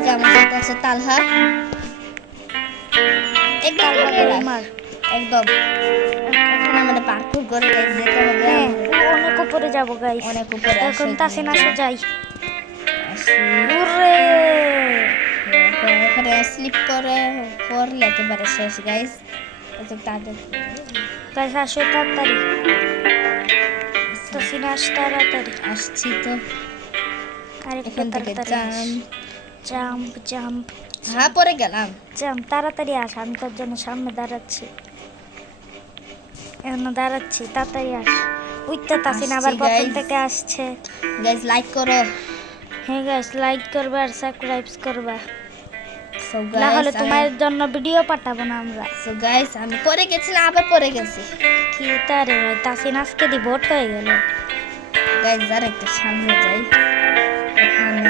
আজকে আমাদের কাছে তালহা একদম একদম এখন আমাদের পার্কুর করে যেতে হবে। অনেক উপরে যাবো গাইস, অনেক উপরে এখন তাসিন আসো যাই। এখানে স্লিপ করে পড়লে একেবারে শেষ গাইস। এত তাড়াতাড়ি গাইস আসো তাড়াতাড়ি, তাসিন আস তাড়াতাড়ি। আসছি তো, আরেকটু এখান থেকে তাড়াতাড়ি জাম্প জাম্প হ্যাঁ পরে গেলাম। জাম্প, তাড়াতাড়ি আস, আমি তোর জন্য সামনে দাঁড়াচ্ছি, এখন দাঁড়াচ্ছি, তাড়াতাড়ি আস। উঠতে তাসিন আবার আসছি প্রথম guys। থেকে আসছে। গাইস লাইক করো। হ্যাঁ গাইস লাইক করবা আর সাবস্ক্রাইব করবা, সো না হলে গাইস তোমার জন্য ভিডিও পাঠাবো না আমরা। সো গাইস আমি পরে গেছি না, আবার পরে গেছি। কি তারে ভাই, তাসিন আজকে দি ভোট হয়ে গেল। গাইস যারা একটু সামনে যাই, এখানে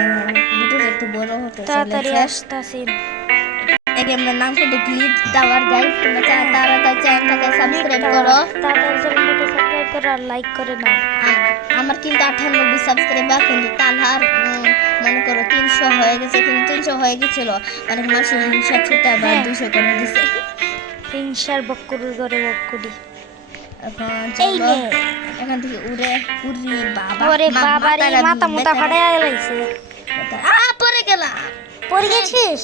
ভিডিও একটু বড় হতে তাড়াতাড়ি চলেছে। আস তাসিন। এই গেমের নাম কিন্তু গ্লিচ টাওয়ার গাইস। তোমরা তাড়াতাড়ি চ্যানেলটাকে সাবস্ক্রাইব করো। তাড়াতাড়ি চ্যানেলটাকে সাবস্ক্রাইব করো আর লাইক করে নাও। আমার কিন্তু 98 সাবস্ক্রাইবার, কিন্তু তালহার মনে করো 300 হয়ে গেছে, কিন্তু 300 হয়ে গেছিল অনেক মানুষের হিংসা ছুটে আবার 200 করে দিছে। হিংসার বক্কুরুর ঘরে বক্কুরি। এখন এই চলো নে এখান থেকে উড়ে উড়ি বাবা। ওরে বাবা রে, মাথা মোটা ফাটায় গেলাইছে। পরে গেলাম। পড়ে গেছিস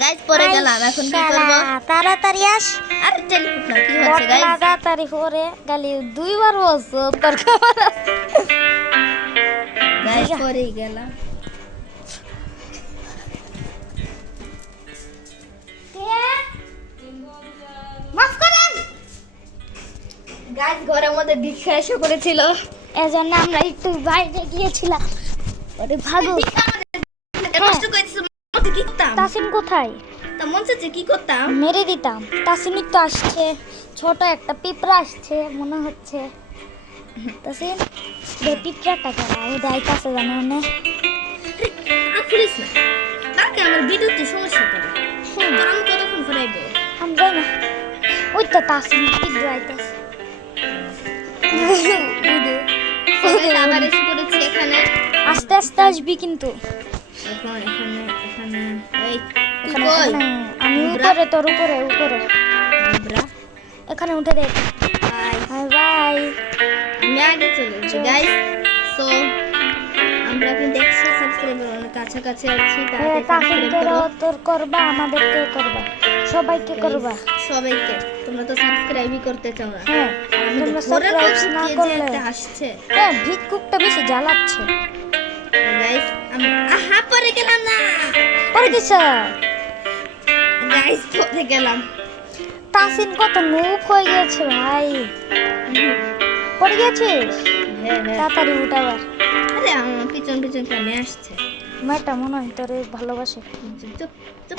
গাইস পরে গেলাম, এখন কি করব? তাড়াতাড়ি আস। আরে টেলিফোন না কি হচ্ছে গাইস? তাড়াতাড়ি পরে গালি দুইবার বলছো তোর খবর আছে। গাইস পরে গেলাম। মাফ করেন গাইস, ঘরের মধ্যে ভিক্ষা এসে করেছিল, এজন্য আমরা একটু বাইরে গিয়েছিলাম। ওরে ভাগো। কষ্ট করেছে। কি করতাম? তাসিন কোথায়? তা মন চাচ্ছে কি করতাম? মেরে দিতাম। তাসিন তো আসছে, ছোট একটা পিঁপড়া আসছে মনে হচ্ছে। তাসিন দে পিঁপড়াটা করা ও যাইতাছে জানে না। খুলিস না, তাকে আমার ভিডিওতে সমস্যা করে। তোর আমি কতক্ষণ ফরাইবো? আমি যাই না। ওই তো তাসিন পিঁপড়া আইতাছে। আবার এসে পড়েছি এখানে। আস্তে আস্তে আসবি কিন্তু। এখন এখানে এখানে এই এখানে আমি উপরে, তোর উপরে উপরে ব্রা এখানে উঠে দেখ। Bye bye. আমি আগে চলে যাচ্ছি গাইস। সো আমরা কিন্তু 100 সাবস্ক্রাইবার অনেক কাছাকাছি আছি। তাড়াতাড়ি সাবস্ক্রাইব করো। তোর করবা, আমাদেরকেও করবা, সবাইকে করবা। সবাইকে। তোমরা তো সাবস্ক্রাইবই করতে চাও না। হ্যাঁ তোমরা সাবস্ক্রাইব না করলে আসছে। হ্যাঁ ভিক্ষুকটা বেশি জ্বালাচ্ছে। গাইস আমি পরে গেলাম না। পরে গেছে গাইস পরে গেলাম। তাসিন কত নুব হয়ে গেছে ভাই। পরে গেছিস? হ্যাঁ হ্যাঁ। তাড়াতাড়ি উঠ আবার। আরে আমার পিছন পিছন কানে আসছে। মেয়েটা মনে হয় তোরে ভালোবাসে। চুপ চুপ।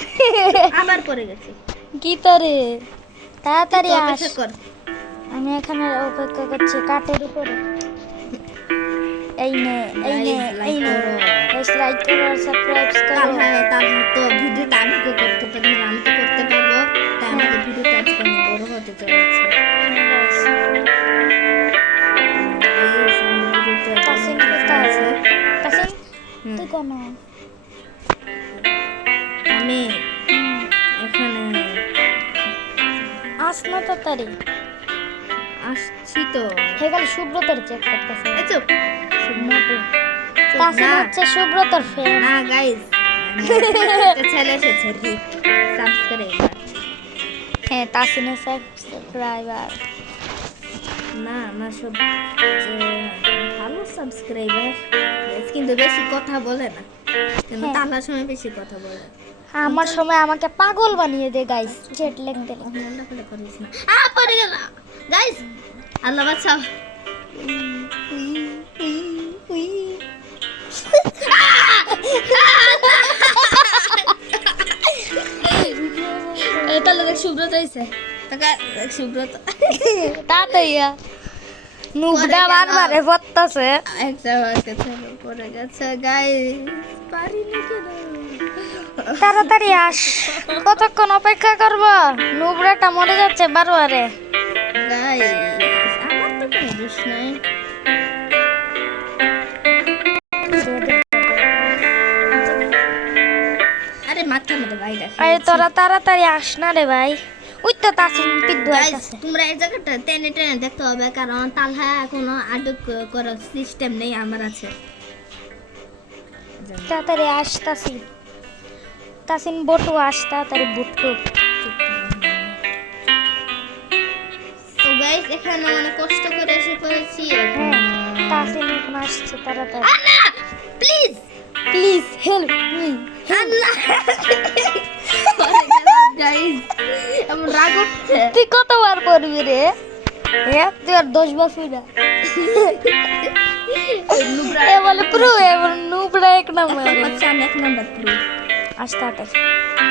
আবার পরে গেছি। কি তোরে? তাড়াতাড়ি আস। অপেক্ষা কর। আমি এখানে অপেক্ষা করছি কাঠের উপরে। এই নে এই নে এই নে। লাইক করো আর সাবস্ক্রাইব করো। তার তো ভিডিও তারিখ করতে পারি না, আমি তো করতে পারবো। তাই আমাদের ভিডিও কাজ করতে বড় হতে চলেছে। তাসিন কোথায় আছে? তাসিন তুই কোন? আমি এখানে আস না তাড়াতাড়ি। আসছি তো। হে গাল সুব্রতর চেক করতেছে। এই চুপ। মোটে তাসিন হচ্ছে সুব্রতর ফ্যান। না গাইস, একটা ছেলে এসেছে রিক সাবস্ক্রাইবার। হ্যাঁ তাসিনের সাবস্ক্রাইবার না না সব ভালো সাবস্ক্রাইবার, কিন্তু বেশি কথা বলে না। কিন্তু তালার সময় বেশি কথা বলে। আমার সময় আমাকে পাগল বানিয়ে দে গাইস জেট লিখতে। মনটা খুলে করিস না। পড়ে গেল গাইস, আল্লাহ বাঁচাও। তাহলে দেখ সুব্রত হয়েছে। দেখ সুব্রত তাতাইয়া নুবডা বারবারে পড়তাছে। একটা পড়ে গেছে গাইস, পারি না কেন। তাড়াতাড়ি আস, কতক্ষণ অপেক্ষা করব? নুবড়াটা মরে যাচ্ছে বারবারে। গাইস আমার তো কোনো দোষ নাই। আমাদের ভাই দেখে আরে তোরা তাড়াতাড়ি আস না রে ভাই ওই তো তাসিন পিদ্দু গাইস আইতাছে তোমরা এই জায়গাটা টেনে টেনে দেখতে হবে কারণ তালহা এখনো আটক করার সিস্টেম নেই আমার আছে তাড়াতাড়ি আস তাসিন তাসিন বটু আস তাড়াতাড়ি বটু তো গাইস এখানে অনেক কষ্ট করে এসে পড়েছি হ্যাঁ তাসিন এখন আসছে তাড়াতাড়ি আন্না please please help me Anna guys আমার রাগ উঠছে তুই কতবার পড়বি রে হ্যাঁ তুই আর 10 বার শুই না এ বলে প্রো এ বলে নুবড়া এক নাম্বার হচ্ছে আমি এক নাম্বার প্রুফ আসতে তাড়াতাড়ি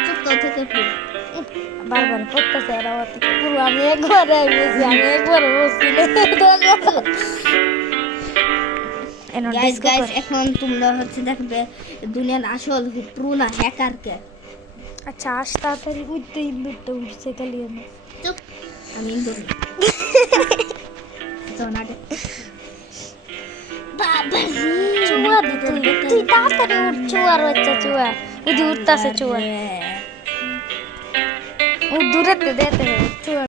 চুপ তো থেকে প্রুফ বারবার পড়তেছে আর আমার থেকে পুরো আমি একবার বসছি গাইস গাইস এখন তোমরা হচ্ছে দেখবে দুনিয়ার আসল প্রু না হ্যাকার কে আচ্ছা আস তাড়াতাড়ি উঠতে ইন্দুরটা উঠছে খালি আমার চুপ আমি ইন্দুর না তো নাটক বাবা চুয়া তুই তাড়াতাড়ি উঠ চুয়ার বাচ্চা চুয়া ওই যে উঠতেছে চুয়া ও দূরেতে দেতে